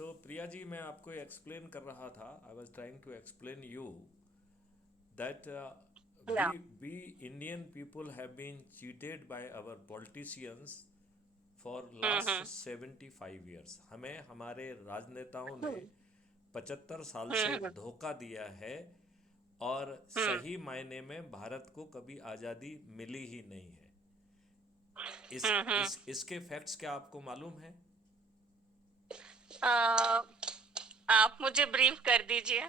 सो प्रिया जी, मैं आपको एक्सप्लेन कर रहा था, I was trying to explain you that we Yeah. we Indian people have been cheated by our politicians for last hmm 75 years. हमें हमारे राजनेताओं ने हम्म 75 साल से हम्म धोखा दिया है और हम्म सही मायने में भारत को कभी आज़ादी मिली ही नहीं है। हम्म इसके फैक्ट्स क्या आपको मालूम है? आ, आप मुझे ब्रीफ कर दीजिए।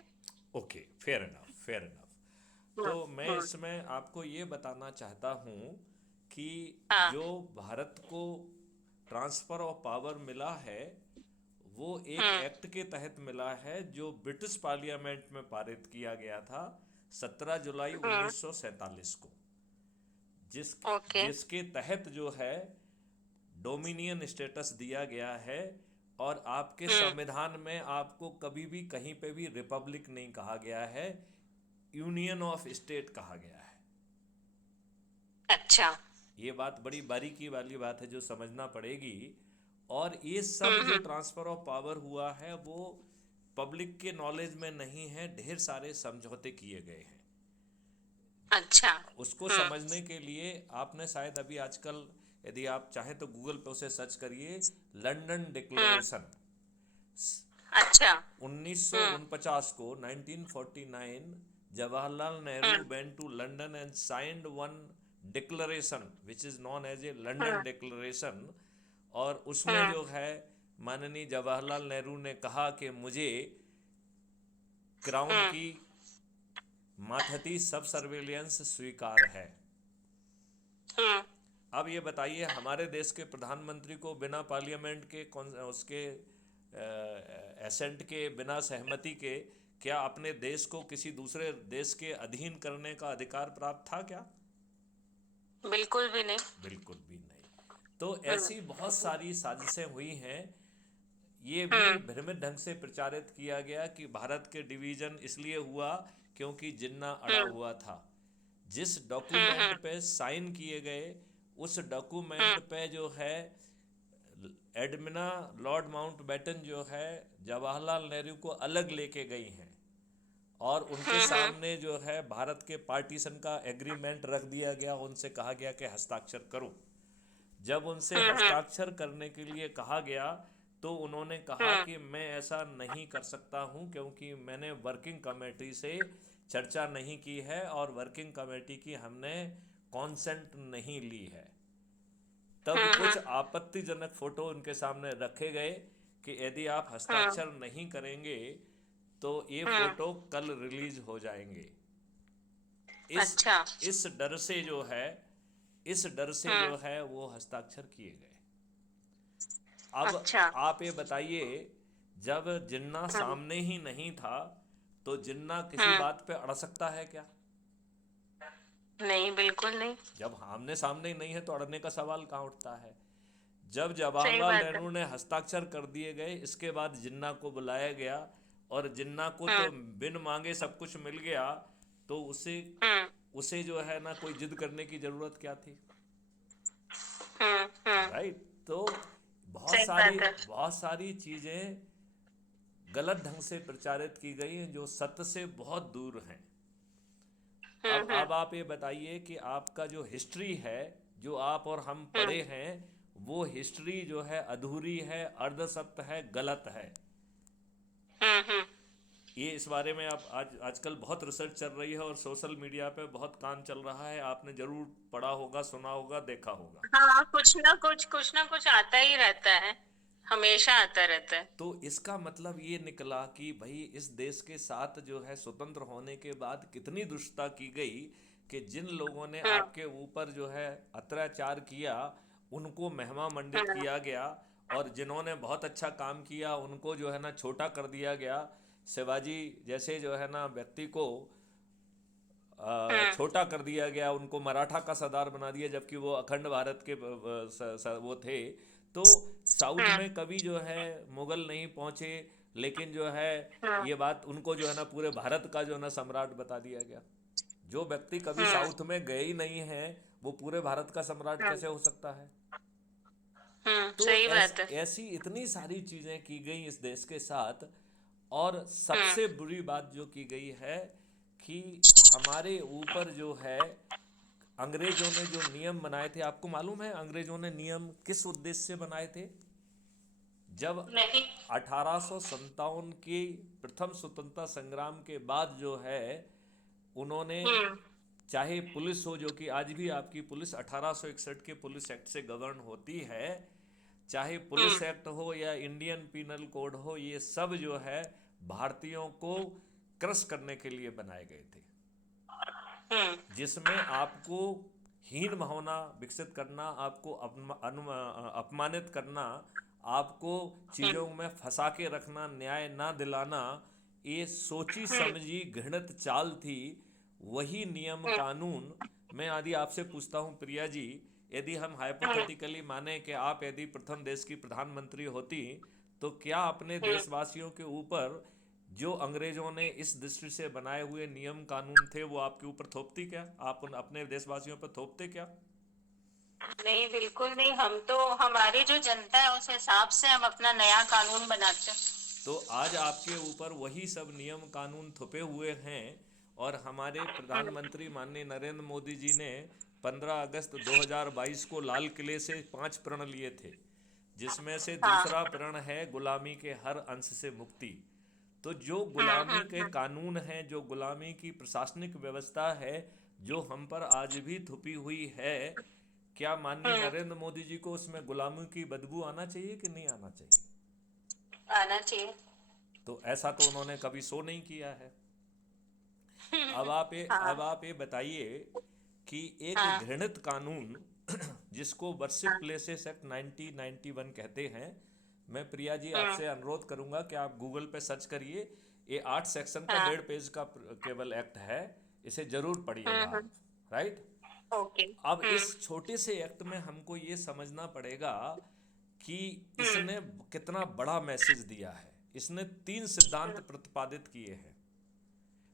Okay, fair enough, fair enough. Hmm तो मैं हम्म इसमें आपको ये बताना चाहता हूँ कि हाँ। जो भारत को ट्रांसफ़र ऑफ पावर मिला है वो एक हम्म एक्ट के तहत मिला है जो ब्रिटिश पार्लियामेंट में पारित किया गया था 17 जुलाई हम्म 1947 को, जिस ओके। जिसके तहत जो है डोमिनियन स्टेटस दिया गया है। और आपके हम्म संविधान में आपको कभी भी कहीं पे भी रिपब्लिक नहीं कहा गया है, यूनियन ऑफ स्टेट कहा गया है। अच्छा। ये बात बड़ी बारीकी वाली बात है जो समझना पड़ेगी। और ये सब जो हम्म ट्रांसफर ऑफ पावर हुआ है वो पब्लिक के नॉलेज में नहीं है, ढेर सारे समझौते किए गए हैं। अच्छा। उसको हम्म समझने के लिए आपने शायद अभी आजकल, यदि आप चाहें तो गूगल पे उसे सर्च करिए, लंदन हम्म डिक्लेरेशन। अच्छा। 1949 को 1949 Jawaharlal Nehru hmm went to London and signed one declaration which is known as a London hmm declaration. और उसमें हम्म जो है माननीय जवाहरलाल नेहरू ने कहा कि मुझे क्राउन हम्म की माथती सब सर्विलियंस स्वीकार है। हम्म अब ये बताइए, हमारे देश के प्रधानमंत्री को बिना पार्लियामेंट के कौन उसके एसेंट के, बिना सहमति के, क्या अपने देश को किसी दूसरे देश के अधीन करने का अधिकार प्राप्त था क्या? बिल्कुल भी नहीं। बिल्कुल भी नहीं। तो हम्म ऐसी बहुत सारी साजिशें हुई हैं। ये भी हम्म भ्रमित ढंग से प्रचारित किया गया कि भारत के डिवीजन इसलिए हुआ क्योंकि जिन्ना अड़ा हम्म हुआ था। जिस हम्म डॉक्यूमेंट पे साइन किए गए उस डॉक्यूमेंट हम्म पे जो है एडमिना लॉर्ड माउंटबेटन जो है जवाहरलाल नेहरू को अलग लेके गई हैं और उनके हम्म सामने जो है भारत के पार्टीशन का एग्रीमेंट रख दिया गया, उनसे कहा गया कि हस्ताक्षर करो। जब उनसे हम्म हस्ताक्षर करने के लिए कहा गया तो उन्होंने कहा हम्म कि मैं ऐसा नहीं कर सकता हूं क्योंकि मैंने वर्किंग कमेटी से चर्चा नहीं की है और वर्किंग कमेटी की हमने कॉन्सेंट नहीं ली है। तब कुछ हम्म आपत्तिजनक फोटो उनके सामने रखे गए कि यदि आप हम्म हस्ताक्षर नहीं करेंगे तो ये हम्म फोटो कल रिलीज हो जाएंगे। इस अच्छा। इस डर से जो है, इस डर से हम्म जो है वो हस्ताक्षर किए गए। अब अच्छा। आप ये बताइए, जब जिन्ना हम्म सामने ही नहीं था तो जिन्ना किसी हम्म बात पे अड़ सकता है क्या? नहीं, बिल्कुल नहीं। जब आमने सामने ही नहीं है तो अड़ने का सवाल कहाँ उठता है? जब सही जवाहरलाल बात है। नेहरू ने हस्ताक्षर कर दिए गए, इसके बाद जिन्ना को बुलाया गया और जिन्ना को तो हम्म बिन मांगे सब कुछ मिल गया, तो उसे हम्म उसे जो है ना कोई जिद करने की जरूरत क्या थी? हम्म। राइट। तो सही बात है। बहुत सारी चीजें गलत ढंग से प्रचारित की गई हैं जो सत्य से बहुत दूर हैं। हम्म अब आप ये बताइए कि आपका जो हिस्ट्री है, जो आप और हम हम्म पढ़े हैं, वो हिस्ट्री जो है अधूरी है, अर्धसत्य है, गलत है। हम्म। ये इस बारे में आप आजकल बहुत रिसर्च चल रही है और सोशल मीडिया पे बहुत काम चल रहा है, आपने जरूर पढ़ा होगा, सुना होगा, देखा होगा। हाँ, कुछ ना कुछ आता ही रहता है। हमेशा आता रहता है। तो इसका मतलब ये निकला कि भाई इस देश के साथ जो है स्वतंत्र होने के बाद कितनी दुष्टता की गई कि जिन लोगों ने हम्म आपके ऊपर जो है अत्याचार किया उनको महिमा मंडित हम्म किया गया, और जिन्होंने बहुत अच्छा काम किया उनको जो है ना छोटा कर दिया गया। शिवाजी जैसे जो है ना व्यक्ति को हम्म छोटा कर दिया गया, उनको मराठा का सरदार बना दिया जबकि वो अखंड भारत के वो थे। तो साउथ हम्म में कभी जो है मुगल नहीं पहुंचे, लेकिन जो है हम्म ये बात उनको जो है ना पूरे भारत का जो है ना सम्राट बता दिया गया। जो व्यक्ति कभी हम्म साउथ में गए ही नहीं है वो पूरे भारत का सम्राट हम्म कैसे हो सकता है? तो सही बात है। ऐसी इतनी सारी चीजें की गई इस देश के साथ। और हम्म। सबसे बुरी बात जो की गई है कि हमारे ऊपर जो है अंग्रेजों ने जो नियम बनाए थे, आपको मालूम है अंग्रेजों ने नियम किस उद्देश्य से बनाए थे? जब नहीं। 1857 की प्रथम स्वतंत्रता संग्राम के बाद जो है उन्होंने, हम्म। चाहे पुलिस हो, जो कि आज भी आपकी पुलिस 1861 के पुलिस एक्ट से गवर्न होती है, चाहे पुलिस हम्म। एक्ट हो या इंडियन पीनल कोड हो, ये सब जो है भारतीयों को क्रश करने के लिए बनाए गए थे, हम्म। जिसमें आपको हीन भावना विकसित करना, आपको अपमानित करना, आपको चीज़ों हम्म। में फंसा के रखना, न्याय ना दिलाना, ये सोची हम्म। समझी घृणित चाल थी। वही नियम हम्म। कानून, मैं यदि आपसे पूछता हूँ प्रिया जी, यदि हम हम्म। हाइपोथेटिकली माने कि आप यदि प्रथम देश की प्रधानमंत्री होती, तो क्या अपने हम्म। देशवासियों के ऊपर जो अंग्रेजों ने इस दृष्टि से बनाए हुए नियम कानून थे वो आपके ऊपर थोपती क्या? आप उन अपने देशवासियों पर थोपते क्या? नहीं, बिल्कुल नहीं। हम तो हमारी जो जनता है उस हिसाब से हम अपना नया कानून बनाते हैं। तो आज आपके ऊपर वही सब नियम कानून थोपे हुए हैं। और हमारे प्रधानमंत्री माननीय नरेंद्र मोदी जी ने 15 अगस्त 2022 को लाल किले से 5 प्रण लिए थे, जिसमें से हाँ। दूसरा प्रण है गुलामी के हर अंश से मुक्ति। तो जो हम्म। गुलामी के कानून हैं, जो गुलामी की प्रशासनिक व्यवस्था है, जो हम पर आज भी थुपी हुई है, क्या माननीय हम्म। नरेंद्र मोदी जी को उसमें गुलामी की बदबू आना चाहिए कि नहीं आना चाहिए? आना चाहिए। तो ऐसा तो उन्होंने कभी शो नहीं किया है। अब हाँ। आप ये बताइए कि एक हाँ। घृणित कानून जिसको वर्शिप हाँ। प्लेसेस एक्ट 1991 कहते हैं, मैं प्रिया जी हम्म। आपसे अनुरोध करूंगा कि आप गूगल पे सर्च करिए। ये 8 सेक्शन का हाँ। 1.5 पेज का केवल एक्ट है, इसे जरूर पढ़िएगा हम्म। आप। राइट। ओके। अब इस हम्म। छोटे से एक्ट में हमको ये समझना पड़ेगा कि हम्म। इसने कितना बड़ा मैसेज दिया है। इसने 3 सिद्धांत प्रतिपादित किए हैं।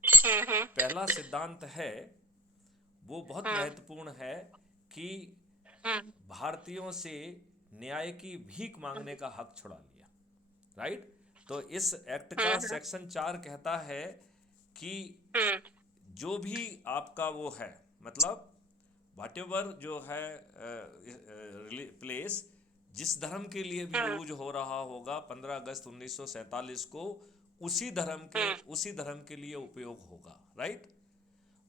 हम्म। पहला सिद्धांत है, वो बहुत हम्म। महत्वपूर्ण है, कि हम्म। भारतीयों से न्याय की भीख मांगने का हक छुड़ा लिया। राइट। तो इस एक्ट का हम्म। सेक्शन 4 कहता है कि हम्म। जो भी आपका वो है, मतलब वाट एवर जो है प्लेस जिस धर्म के लिए भी हम्म। यूज हो रहा होगा 15 अगस्त 1947 को, हम्म। उसी धर्म के लिए उपयोग होगा। राइट।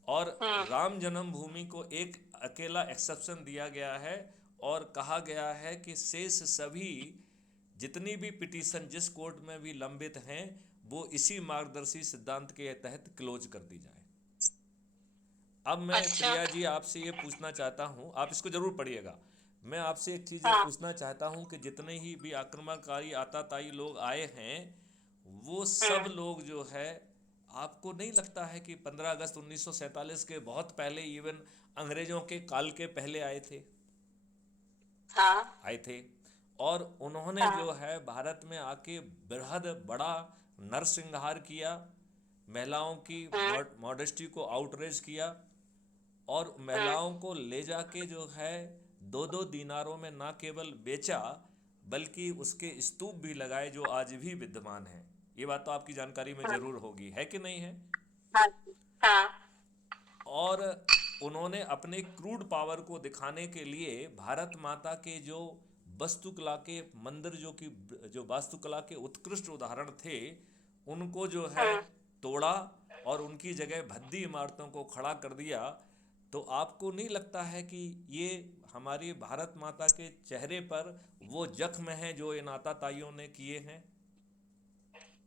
और हम्म। राम जन्मभूमि को एक अकेला एक्सेप्शन दिया गया है, और कहा गया है कि शेष सभी जितनी भी पिटीशन जिस कोर्ट में भी लंबित हैं, वो इसी मार्गदर्शी सिद्धांत के तहत क्लोज कर दी जाए। अब मैं अच्छा। प्रिया जी आपसे ये पूछना चाहता हूँ, आप इसको जरूर पढ़िएगा। मैं आपसे एक चीज़ ये हाँ। पूछना चाहता हूँ कि जितने ही भी आक्रमणकारी आताताई लोग आए हैं, वो सब हम्म। लोग जो है, आपको नहीं लगता है कि 15 अगस्त 1947 के बहुत पहले, इवन अंग्रेजों के काल के पहले हाँ। आए थे? और उन्होंने हाँ। जो है भारत में आके बृहद बड़ा नरसंहार किया, महिलाओं की हम्म। मॉडेस्टी को आउटरेज किया, और हम्म। महिलाओं को ले जाके जो है 2-2 दीनारों में ना केवल बेचा, बल्कि उसके स्तूप भी लगाए जो आज भी विद्यमान हैं। ये बात तो आपकी जानकारी में हम्म। जरूर होगी, है कि नहीं है? हाँ जी। हाँ। और उन्होंने अपने क्रूड पावर को दिखाने के लिए भारत माता के जो वास्तुकला के मंदिर, जो वास्तुकला के उत्कृष्ट उदाहरण थे, उनको जो है हम्म। तोड़ा और उनकी जगह भद्दी इमारतों को खड़ा कर दिया। तो आपको नहीं लगता है कि ये हमारी भारत माता के चेहरे पर वो जख्म है जो इन आताताइयों ने किए हैं?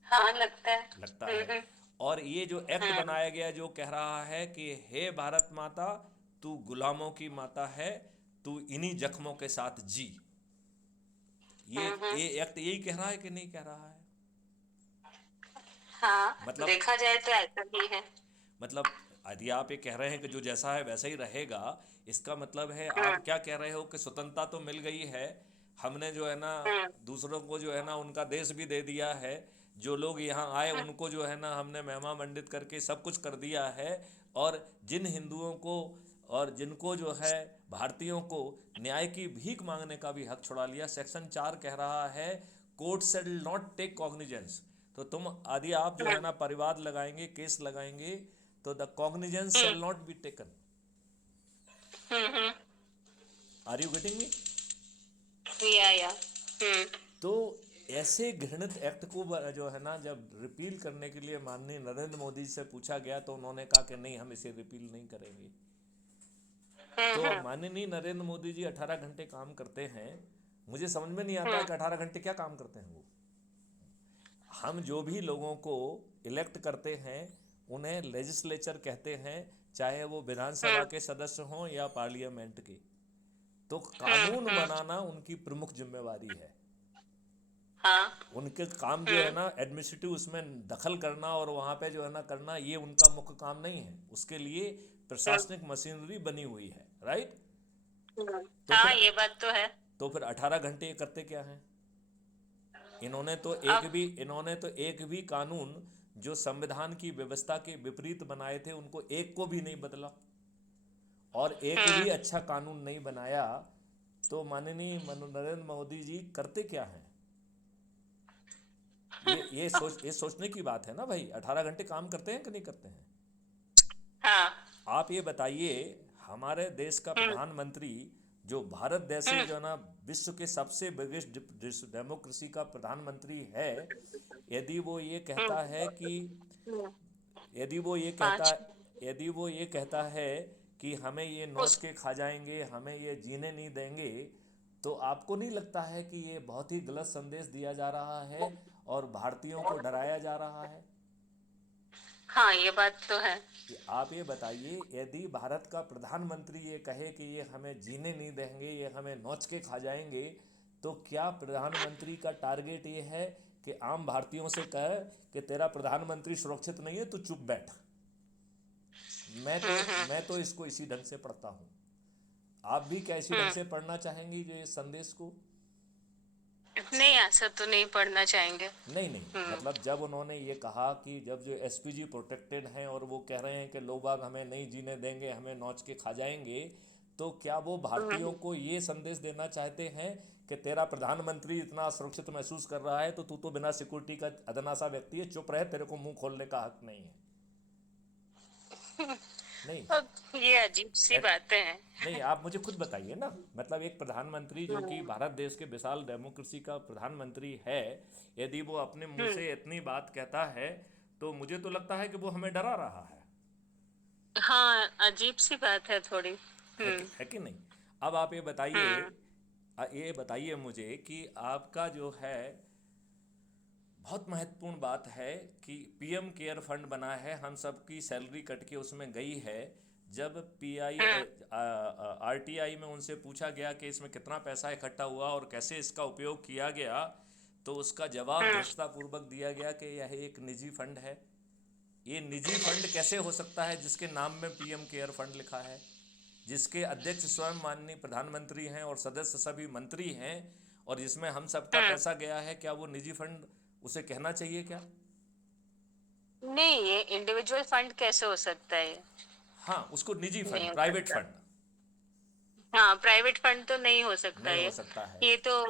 हाँ, लगता है। लगता है। हम्म। और ये जो एक्ट हम्म। बनाया गया जो कह रहा है कि हे भारत माता, तू गुलामों की माता है, तू इन्हीं जख्मों के साथ जी, ये हम्म। ये एक्ट यही कह रहा है कि नहीं कह रहा है? हाँ, मतलब देखा जाए तो ऐसा ही है। मतलब यदि आप ये कह रहे हैं कि जो जैसा है वैसा ही रहेगा, इसका मतलब है हम्म। आप क्या कह रहे हो कि स्वतंत्रता तो मिल गई है, हमने जो है ना हम्म। दूसरों को जो है ना उनका देश भी दे दिया है, जो लोग यहाँ आए उनको जो है ना हमने महिमा मंडित करके सब कुछ कर दिया है, और जिन हिंदुओं को और जिनको जो है भारतीयों को न्याय की भीख मांगने का भी हक छुड़ा लिया। सेक्शन 4 कह रहा है court shall not take cognizance. तो तुम यदि आप जो है ना परिवाद लगाएंगे, केस लगाएंगे, तो the cognizance shall not be taken. Are you getting me? या तो ऐसे घृणित एक्ट को जो है ना जब रिपील करने के लिए माननीय नरेंद्र मोदी से पूछा गया तो उन्होंने कहा कि नहीं, हम इसे रिपील नहीं करेंगे। तो माननीय नरेंद्र मोदी जी 18 घंटे काम करते हैं। मुझे समझ में नहीं आता है कि 18 घंटे क्या काम करते हैं वो। हम जो भी लोगों को इलेक्ट करते हैं उन्हें लेजिस्लेचर कहते हैं, चाहे वो विधानसभा के सदस्य हों या पार्लियामेंट के। तो कानून बनाना उनकी प्रमुख जिम्मेवारी है। हाँ उनके काम जो है ना एडमिनिस्ट्रेटिव उसमें दखल करना और वहाँ पे जो है ना करना, ये उनका मुख्य काम नहीं है। उसके लिए प्रशासनिक मशीनरी बनी हुई है, राइट? तो हाँ, फिर ये बात तो है। 18 घंटे ये करते क्या हैं? इन्होंने अब तो एक भी कानून जो संविधान की व्यवस्था के विपरीत बनाए थे उनको एक को भी नहीं बदला, और एक भी अच्छा कानून नहीं बनाया। तो माननीय नरेंद्र मोदी जी करते क्या हैं? ये सोचने की बात है ना भाई। 18 घंटे काम करते हैं कि नहीं करते हैं? हाँ आप ये बताइए, हमारे देश का प्रधानमंत्री, जो भारत देश से जो है ना विश्व के सबसे बिगेस्ट डेमोक्रेसी का प्रधानमंत्री है, यदि वो ये कहता है कि यदि वो ये कहता पाँच यदि वो ये कहता है कि हमें ये नोच उस के खा जाएंगे, हमें ये जीने नहीं देंगे, तो आपको नहीं लगता है कि ये बहुत ही गलत संदेश दिया जा रहा है और भारतीयों को डराया जा रहा है? हाँ, ये बात तो है। आप ये बताइए, यदि भारत का प्रधानमंत्री ये कहे कि ये हमें जीने नहीं देंगे, ये हमें नोच के खा जाएंगे, तो क्या प्रधानमंत्री का टारगेट ये है कि आम भारतीयों से कहे कि तेरा प्रधानमंत्री सुरक्षित नहीं है, तू चुप बैठ? मैं तो इसको इसी ढंग से पढ़ता हूँ। आप भी क्या इसी ढंग से पढ़ना चाहेंगी जो इस संदेश को? नहीं, ऐसा तो नहीं पढ़ना चाहेंगे। नहीं नहीं, मतलब जब उन्होंने ये कहा कि जब जो एसपीजी प्रोटेक्टेड हैं और वो कह रहे हैं कि लोग बाग हमें नहीं जीने देंगे, हमें नौच के खा जाएंगे, तो क्या वो भारतीयों को ये संदेश देना चाहते हैं कि तेरा प्रधानमंत्री इतना सुरक्षित महसूस कर रहा है तो तू तो बिना सिक्योरिटी का अदना सा व्यक्ति है, चुप रहे, तेरे को मुंह खोलने का हक नहीं है? नहीं। अब ये अजीब सी बातें हैं। नहीं, आप मुझे खुद बताइए ना। मतलब एक प्रधानमंत्री जो कि भारत देश के विशाल डेमोक्रेसी का प्रधानमंत्री है, यदि वो अपने मुंह से इतनी बात कहता है तो मुझे तो लगता है कि वो हमें डरा रहा हाँ, अजीब सी बात है थोड़ी। है कि नहीं? अब आप ये बताइए मुझे कि आपका जो है बहुत महत्वपूर्ण बात है कि पीएम केयर फंड बना है, हम सबकी सैलरी कट के उसमें गई है। जब आरटीआई में उनसे पूछा गया कि इसमें कितना पैसा इकट्ठा हुआ और कैसे इसका उपयोग किया गया, तो उसका जवाब धृष्टतापूर्वक दिया गया कि यह एक निजी फंड है। ये निजी फंड कैसे हो सकता है जिसके नाम में पीएम केयर फंड लिखा है, जिसके अध्यक्ष स्वयं माननीय प्रधानमंत्री हैं और सदस्य सभी मंत्री हैं, और जिसमें हम सबका पैसा गया है? क्या वो निजी फंड उसे कहना चाहिए क्या? नहीं, ये इंडिविजुअल फंड कैसे हो सकता है? हाँ, उसको निजी नहीं फंड, हो प्राइवेट सकता। फंड हाँ, प्राइवेट फंड तो नहीं हो सकता नहीं हो ये। सकता है। ये तो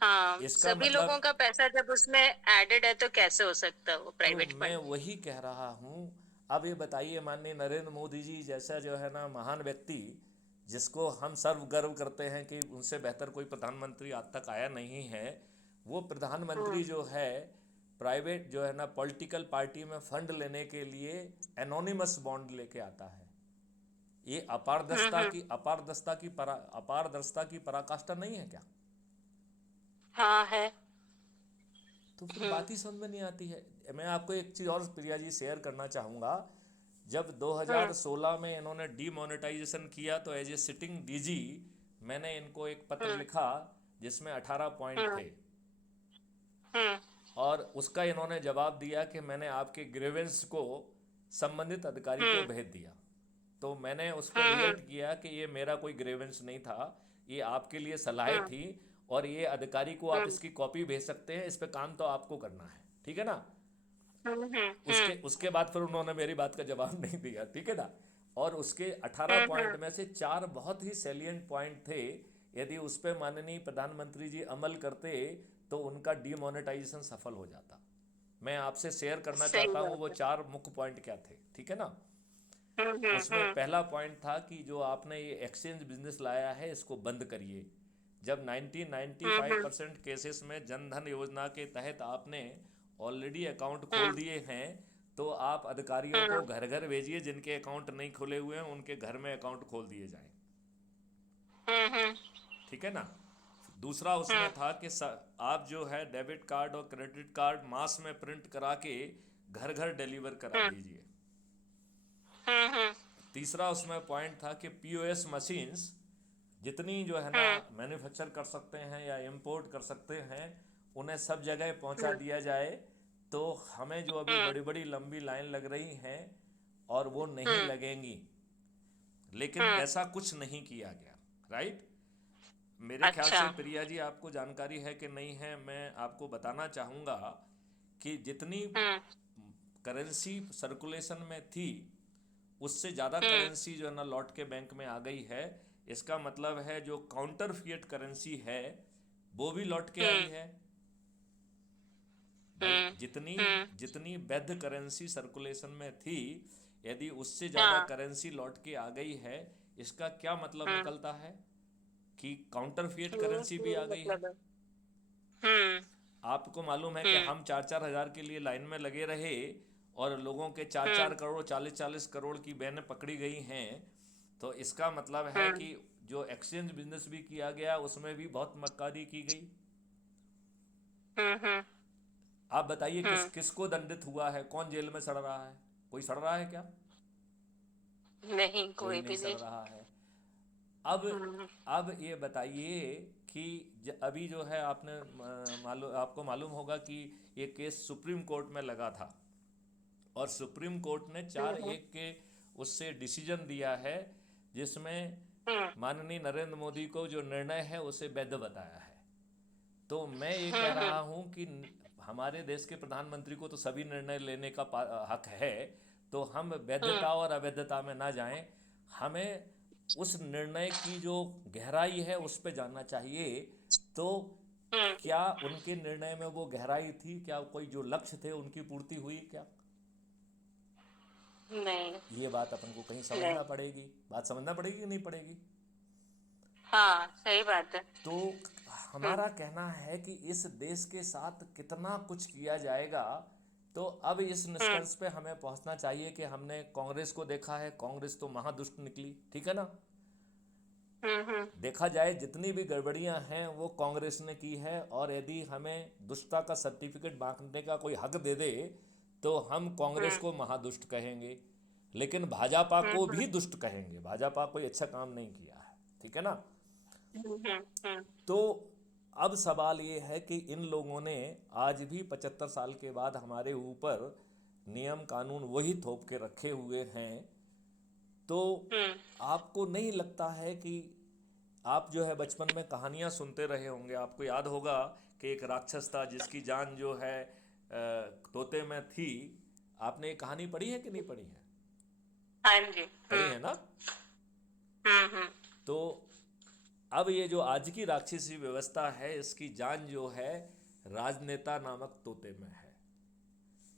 हाँ, इसका सभी लोगों मतलब, का पैसा जब उसमें एडेड है तो कैसे हो सकता है वो तो प्राइवेट मैं फंड? वही कह रहा हूँ। अब ये बताइए, माननीय नरेंद्र मोदी जी जैसा जो है ना महान व्यक्ति, जिसको हम सर्व गर्व करते हैं कि उनसे बेहतर कोई प्रधानमंत्री आज तक आया नहीं है, वो प्रधानमंत्री जो है प्राइवेट जो है ना पॉलिटिकल पार्टी में फंड लेने के लिए एनोनिमस बॉन्ड लेके आता है। ये अपारदर्शिता की पराकाष्ठा नहीं है क्या? हाँ है। तो फिर बात ही समझ में नहीं आती है। मैं आपको एक चीज़ और प्रिया जी शेयर करना चाहूँगा। जब 2016 में इन्होंने डीमोनेटाइजेशन किया तो एज ए सिटिंग डीजी मैंने इनको एक पत्र लिखा जिसमें 18 पॉइंट थे, और उसका इन्होंने जवाब दिया कि मैंने आपके ग्रीवेंस को संबंधित अधिकारी को भेज दिया। तो मैंने उस पर रिएक्ट किया कि ये मेरा कोई ग्रीवेंस नहीं था, ये आपके लिए सलाह थी, और ये अधिकारी को आप इसकी कॉपी भेज सकते हैं, इस पे काम तो आपको करना है, ठीक है ना? उसके उसके बाद फिर उन्होंने मेरी बात का जवाब नहीं दिया, ठीक है ना? और उसके 18 पॉइंट में से 4 बहुत ही सैलिएंट पॉइंट थे। यदि उस पर माननीय प्रधानमंत्री जी अमल करते तो उनका डीमोनेटाइजेशन सफल हो जाता। मैं आपसे शेयर करना सही चाहता हूँ वो बात है। 4 मुख्य पॉइंट क्या थे, ठीक है ना। उसमें हम्म। पहला पॉइंट था कि जो आपने ये एक्सचेंज बिजनेस लाया है इसको बंद करिए। जब 95% हम्म। केसेस में जन धन योजना के तहत आपने ऑलरेडी अकाउंट खोल हम्म। दिए हैं, तो आप अधिकारियों को हम्म। घर घर भेजिए, जिनके अकाउंट नहीं खुले हुए हैं उनके घर में अकाउंट खोल दिए जाएं। हम्म। ठीक है ना। दूसरा उसमें था कि आप जो है डेबिट कार्ड और क्रेडिट कार्ड मास में प्रिंट करा के घर घर डिलीवर करा हम्म। दीजिए। हम्म। तीसरा उसमें पॉइंट था कि पीओएस मशीन्स जितनी जो है ना हम्म। मैन्युफैक्चर कर सकते हैं या इंपोर्ट कर सकते हैं, उन्हें सब जगह पहुंचा हम्म। दिया जाए। तो हमें जो अभी हम्म। बड़ी बड़ी लंबी लाइन लग रही हैं और वो नहीं हम्म। लगेंगी, लेकिन हम्म। ऐसा कुछ नहीं किया गया। राइट। मेरे ख्याल अच्छा। से प्रिया जी आपको जानकारी है कि नहीं है, मैं आपको बताना चाहूँगा कि जितनी हम्म। करेंसी सर्कुलेशन में थी उससे ज़्यादा हम्म। करेंसी जो है ना लौट के बैंक में आ गई है। इसका मतलब है जो काउंटर फिएट करेंसी है वो भी लौट के आई हम्म। है। भाई हम्म। जितनी हम्म। जितनी वैध करेंसी सर्कुलेशन में थी, यदि उससे ज़्यादा हाँ। करेंसी लौट के आ गई है, इसका क्या मतलब हम्म। निकलता है कि काउंटर फिएट करेंसी भी आ गई है। मतलब है। हम्म। आपको मालूम है कि हम्म। हम 4-4 हज़ार के लिए लाइन में लगे रहे और लोगों के चार चार हम्म। करोड़ 40-40 करोड़ की बहनें पकड़ी गई हैं। तो इसका मतलब है हम्म। कि जो एक्सचेंज बिजनेस भी किया गया उसमें भी बहुत मक्कारी की गई। हम्म। आप बताइए किस हम्म। किसको दंडित हुआ है, कौन जेल में सड़ रहा है? कोई सड़ रहा है क्या? नहीं, कोई कोई नहीं भी सड़ नहीं। रहा है। अब हम्म। अब ये बताइए कि अभी जो है आपने मालूम आपको मालूम होगा कि ये केस सुप्रीम कोर्ट में लगा था और सुप्रीम कोर्ट ने चार हम्म। एक के उससे डिसीजन दिया है, जिसमें हम्म। माननीय नरेंद्र मोदी को जो निर्णय है उसे वैध बताया है। तो मैं ये कह हम्म। रहा हूँ कि हमारे देश के प्रधानमंत्री को तो सभी निर्णय लेने का हक है, तो हम हम्म। वैधता और अवैधता में ना जाएं। हमें उस निर्णय की जो गहराई है उस पर जानना चाहिए। तो हम्म। क्या उनके निर्णय में वो गहराई थी? क्या कोई जो लक्ष्य थे उनकी पूर्ति हुई क्या? नहीं। ये बात अपन को कहीं नहीं। समझना पड़ेगी, बात समझना पड़ेगी कि नहीं पड़ेगी? हाँ, सही बात है। तो हम्म। हमारा कहना है कि इस देश के साथ कितना कुछ किया जाएगा। तो अब इस हम्म। निष्कर्ष पे हमें पहुंचना चाहिए कि हमने कांग्रेस को देखा है, कांग्रेस तो महादुष्ट निकली, ठीक है ना। हम्म। देखा जाए जितनी भी गड़बड़ियां हैं वो कांग्रेस ने की है, और यदि हमें दुष्टता का सर्टिफिकेट बांटने का कोई हक दे दे तो हम कांग्रेस हम्म। को महादुष्ट कहेंगे, लेकिन भाजपा को हम्म। भी दुष्ट कहेंगे। भाजपा कोई अच्छा काम नहीं किया है, ठीक है ना। हम्म। तो अब सवाल ये है कि इन लोगों ने आज भी 75 साल के बाद हमारे ऊपर नियम कानून वही थोप के रखे हुए हैं। तो हम्म। आपको नहीं लगता है कि आप जो है बचपन में कहानियां सुनते रहे होंगे, आपको याद होगा कि एक राक्षस था जिसकी जान जो है तोते में थी। आपने ये कहानी पढ़ी है कि नहीं पढ़ी है? हाँ जी। पढ़ी है ना। हम्म। तो अब ये जो आज की राक्षसी व्यवस्था है इसकी जान जो है राजनेता नामक तोते में है।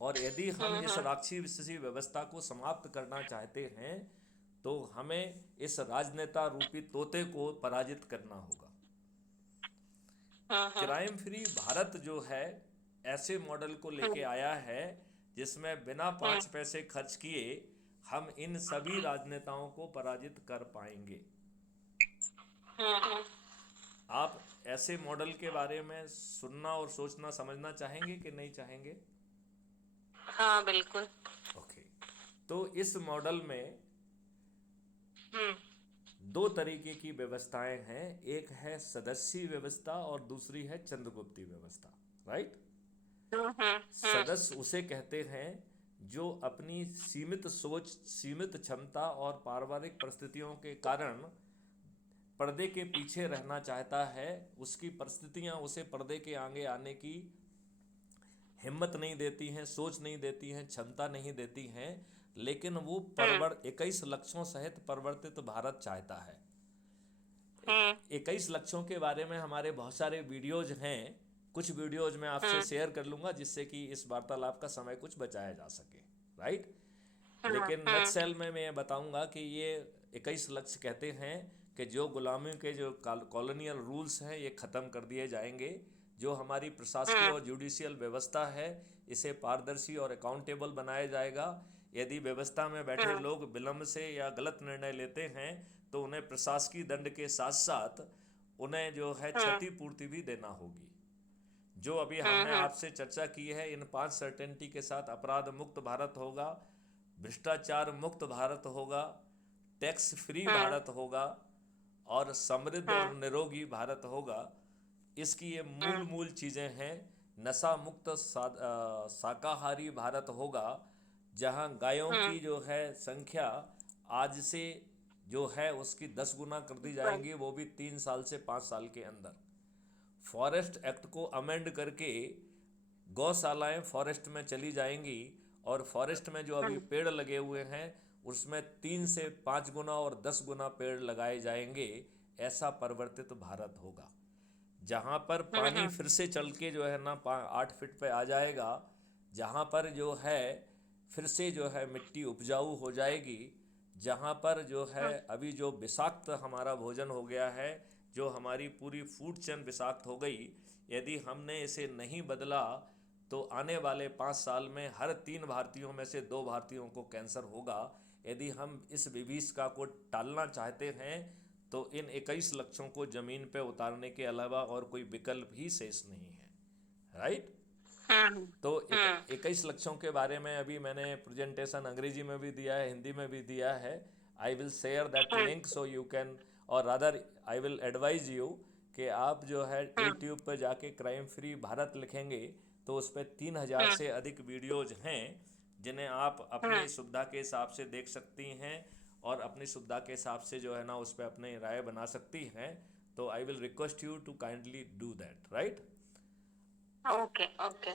और यदि हम इस हम्म। राक्षसी व्यवस्था को समाप्त करना चाहते हैं तो हमें इस राजनेता रूपी तोते को पराजित करना होगा। हम्म। क्राइम फ्री भारत जो है ऐसे मॉडल को लेके आया है जिसमें बिना हम्म। 5 पैसे खर्च किए हम इन सभी राजनेताओं को पराजित कर पाएंगे। हम्म। आप ऐसे मॉडल के बारे में सुनना और सोचना समझना चाहेंगे कि नहीं चाहेंगे? हाँ, बिल्कुल। ओके। तो इस मॉडल में हम्म। दो तरीके की व्यवस्थाएं हैं, एक है सदस्यी व्यवस्था और दूसरी है चंद्रगुप्ती व्यवस्था। राइट। हम्म। सदस्य उसे कहते हैं जो अपनी सीमित सोच, सीमित क्षमता और पारिवारिक परिस्थितियों के कारण पर्दे के पीछे रहना चाहता है। उसकी परिस्थितियां उसे पर्दे के आगे आने की हिम्मत नहीं देती हैं, सोच नहीं देती हैं, क्षमता नहीं देती हैं। लेकिन वो 21 लक्ष्यों सहित परिवर्तित भारत चाहता है। 21 लक्ष्यों के बारे में हमारे बहुत सारे वीडियोज हैं, कुछ वीडियोज मैं आपसे शेयर कर लूंगा जिससे कि इस वार्तालाप का समय कुछ बचाया जा सके, राइट। लेकिन नटसेल में मैं बताऊंगा कि ये 21 लक्ष्य कहते हैं कि जो गुलामी के जो कॉलोनियल रूल्स हैं ये ख़त्म कर दिए जाएंगे। जो हमारी प्रशासकीय और जुडिशियल व्यवस्था है इसे पारदर्शी और अकाउंटेबल बनाया जाएगा। यदि व्यवस्था में बैठे लोग विलंब से या गलत निर्णय लेते हैं तो उन्हें प्रशासकीय दंड के साथ साथ उन्हें जो है क्षतिपूर्ति भी देना होगी। जो अभी हमने आपसे चर्चा की है इन 5 सर्टेनिटी के साथ अपराध मुक्त भारत होगा, भ्रष्टाचार मुक्त भारत होगा, टैक्स फ्री भारत होगा और समृद्ध और निरोगी भारत होगा। इसकी ये मूल चीज़ें हैं। नशा मुक्त शाकाहारी भारत होगा, जहां गायों की जो है संख्या आज से जो है उसकी 10 गुना कर दी जाएंगी, वो भी 3 साल से 5 साल के अंदर। फॉरेस्ट एक्ट को अमेंड करके गौशालाएं फॉरेस्ट में चली जाएंगी और फॉरेस्ट में जो अभी पेड़ लगे हुए हैं उसमें 3 से 5 गुना और 10 गुना पेड़ लगाए जाएंगे। ऐसा परिवर्तित भारत होगा जहाँ पर पानी फिर से चल के जो है ना 8 फीट पे आ जाएगा, जहाँ पर जो है फिर से जो है मिट्टी उपजाऊ हो जाएगी, जहाँ पर जो है अभी जो विषाक्त हमारा भोजन हो गया है, जो हमारी पूरी फूड चेन विषाक्त हो गई, यदि हमने इसे नहीं बदला तो आने वाले 5 साल में हर 3 भारतीयों में से 2 भारतीयों को कैंसर होगा। यदि हम इस विभीषिका को टालना चाहते हैं तो इन 21 लक्ष्यों को जमीन पे उतारने के अलावा और कोई विकल्प ही शेष नहीं है, राइट। तो 21 लक्ष्यों के बारे में अभी मैंने प्रेजेंटेशन अंग्रेजी में भी दिया है, हिंदी में भी दिया है। I will share that link so you can, और rather I will advise you कि आप जो है यूट्यूब पर जाके क्राइम फ्री भारत लिखेंगे तो उस पर 3000 से अधिक वीडियोज हैं जिन्हें आप अपनी सुविधा के हिसाब से देख सकती हैं और अपनी सुविधा के हिसाब से जो है ना उस पर अपनी राय बना सकती हैं। तो I will request you to kindly do that, right. Okay okay.